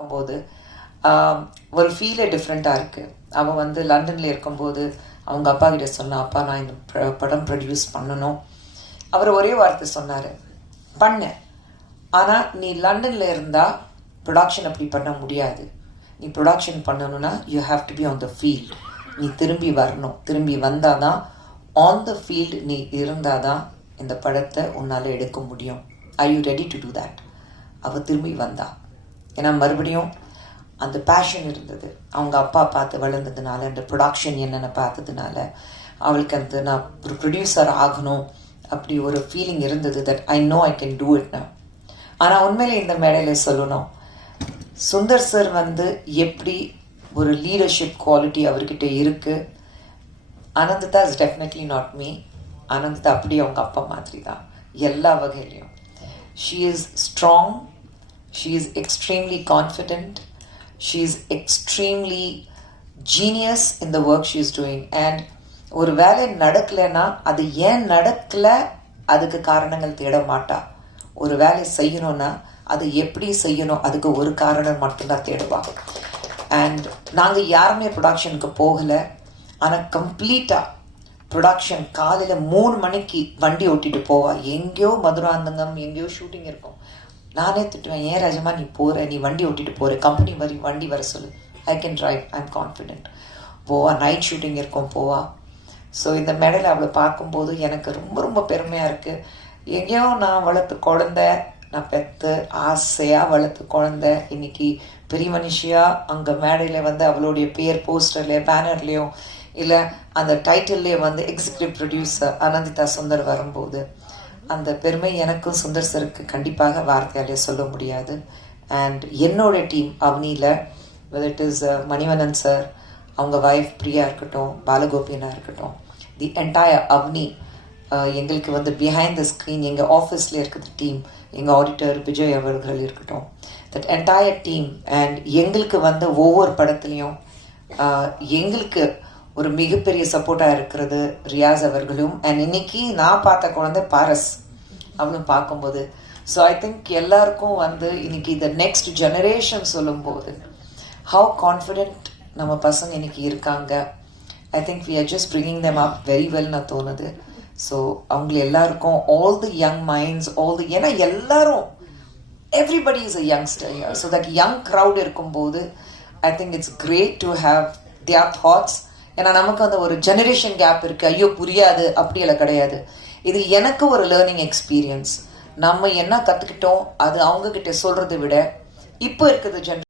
பார்க்கும்போது ஒரு ஃபீலே டிஃப்ரெண்ட்டாக இருக்குது. அவன் வந்து லண்டனில் இருக்கும்போது அவங்க அப்பா கிட்ட சொன்னான், அப்பா நான் இந்த படம் ப்ரொடியூஸ் பண்ணணும். அவர் ஒரே வார்த்தை சொன்னார், பண்ணு, ஆனால் நீ லண்டனில் இருந்தால் ப்ரொடக்ஷன் அப்படி பண்ண முடியாது. நீ ப்ரொடக்ஷன் பண்ணணும்னா you have to be on the field. நீ திரும்பி வரணும். திரும்பி வந்தால் தான், ஆன் த ஃபீல்டு நீ இருந்தால் தான் இந்த படத்தை உன்னால் எடுக்க முடியும். Are you ready to do that? அவள் திரும்பி வந்தா. ஏன்னா மறுபடியும் அந்த பேஷன் இருந்தது. அவங்க அப்பா பார்த்து வளர்ந்ததுனால, அந்த ப்ரொடக்ஷன் என்னென்ன பார்த்ததுனால அவளுக்கு அந்த நான் ஒரு ப்ரொடியூசர் ஆகணும் அப்படி ஒரு ஃபீலிங் இருந்தது. That I know I can do it now. ஆனால் உண்மையிலே இந்த மேடையில் சொல்லணும், சுந்தர் சார் வந்து எப்படி ஒரு லீடர்ஷிப் குவாலிட்டி அவர்கிட்ட இருக்குது. Ananditha is definitely not me. Ananditha அப்படி அவங்க அப்பா மாதிரி தான் எல்லா வகையிலையும். She is strong, she is extremely confident, she is extremely genius in the work she is doing. And ஒரு வேலை நடக்கலைன்னா அது ஏன் நடக்கலை அதுக்கு காரணங்கள் தேட மாட்டா. ஒரு வேலை செய்யணும்னா அது எப்படி செய்யணும் அதுக்கு ஒரு காரணம் மட்டும்தான் தேடுவா. அண்ட் நாங்கள் யாருமே ப்ரொடக்ஷனுக்கு போகலை. ஆனால் கம்ப்ளீட்டாக ப்ரொடக்ஷன் காலையில் 3 மணிக்கு வண்டி ஓட்டிட்டு போவா. எங்கேயோ மதுராந்தகம் எங்கேயோ ஷூட்டிங் இருக்கும். நானே திட்டுவேன், ஏன் ராஜமா நீ போகிற, நீ வண்டி ஓட்டிட்டு போகிற, கம்பெனி வண்டி வர சொல்லு, I can drive, I am confident. போவா. நைட் ஷூட்டிங் இருக்கும், போவா. ஸோ இந்த மேடையில் அவளை பார்க்கும்போது எனக்கு ரொம்ப ரொம்ப பெருமையாக இருக்குது. எங்கேயோ நான் வளர்த்து குழந்த, நான் பெற்று ஆசையாக வளர்த்து குழந்த இன்னைக்கு பெரிய மனுஷியாக அங்கே மேடையில் வந்து அவளுடைய பேர் போஸ்டர்லேயோ பேனர்லேயோ இல்லை அந்த டைட்டில்லையே வந்து எக்ஸிக்யூட்டிவ் ப்ரொடியூசர் அனந்திதா சுந்தர் வரும்போது அந்த பெருமை எனக்கும் சுந்தர் சருக்கு கண்டிப்பாக வார்த்தையாலே சொல்ல முடியாது. அண்ட் என்னோட டீம் அவனியில் இட் இஸ் மணிவண்ணன் சார், அவங்க வைஃப் பிரியா இருக்கட்டும், பாலகோபியனா இருக்கட்டும், தி என்டையர் அவனி, எங்களுக்கு வந்து பிஹைண்ட் த ஸ்க்ரீன் எங்கள் ஆஃபீஸில் இருக்கிற டீம், எங்கள் ஆடிட்டர் விஜய் அவர்கள் இருக்கட்டும், தட் என்டையர் டீம். அண்ட் எங்களுக்கு வந்து ஒவ்வொரு படத்துலையும் எங்களுக்கு ஒரு மிகப்பெரிய சப்போர்ட்டாக இருக்கிறது ரியாஸ் அவர்களும். அண்ட் இன்னைக்கு நான் பார்த்த குழந்தை பாரஸ், அவனும் பார்க்கும்போது ஸோ ஐ திங்க் எல்லாருக்கும் வந்து இன்னைக்கு இந்த நெக்ஸ்ட் ஜெனரேஷன் சொல்லும்போது ஹவு கான்ஃபிடென்ட் நம்ம பசங்க இன்னைக்கு இருக்காங்க. I think we are just bringing them up very well நான் தோணுது. ஸோ அவங்க எல்லாருக்கும் ஆல் தி யங் மைண்ட்ஸ், ஏன்னா எல்லாரும் everybody is a youngster here. So that young crowd இருக்கும்போது I think it's great to have their thoughts. ஏன்னா நமக்கு அந்த ஒரு ஜெனரேஷன் கேப் இருக்கு, ஐயோ புரியாது அப்படியெல்லாம் கிடையாது. இது எனக்கு ஒரு லேர்னிங் எக்ஸ்பீரியன்ஸ். நம்ம என்ன கற்றுக்கிட்டோம் அது அவங்க கிட்ட சொல்றதை விட இப்போ இருக்குது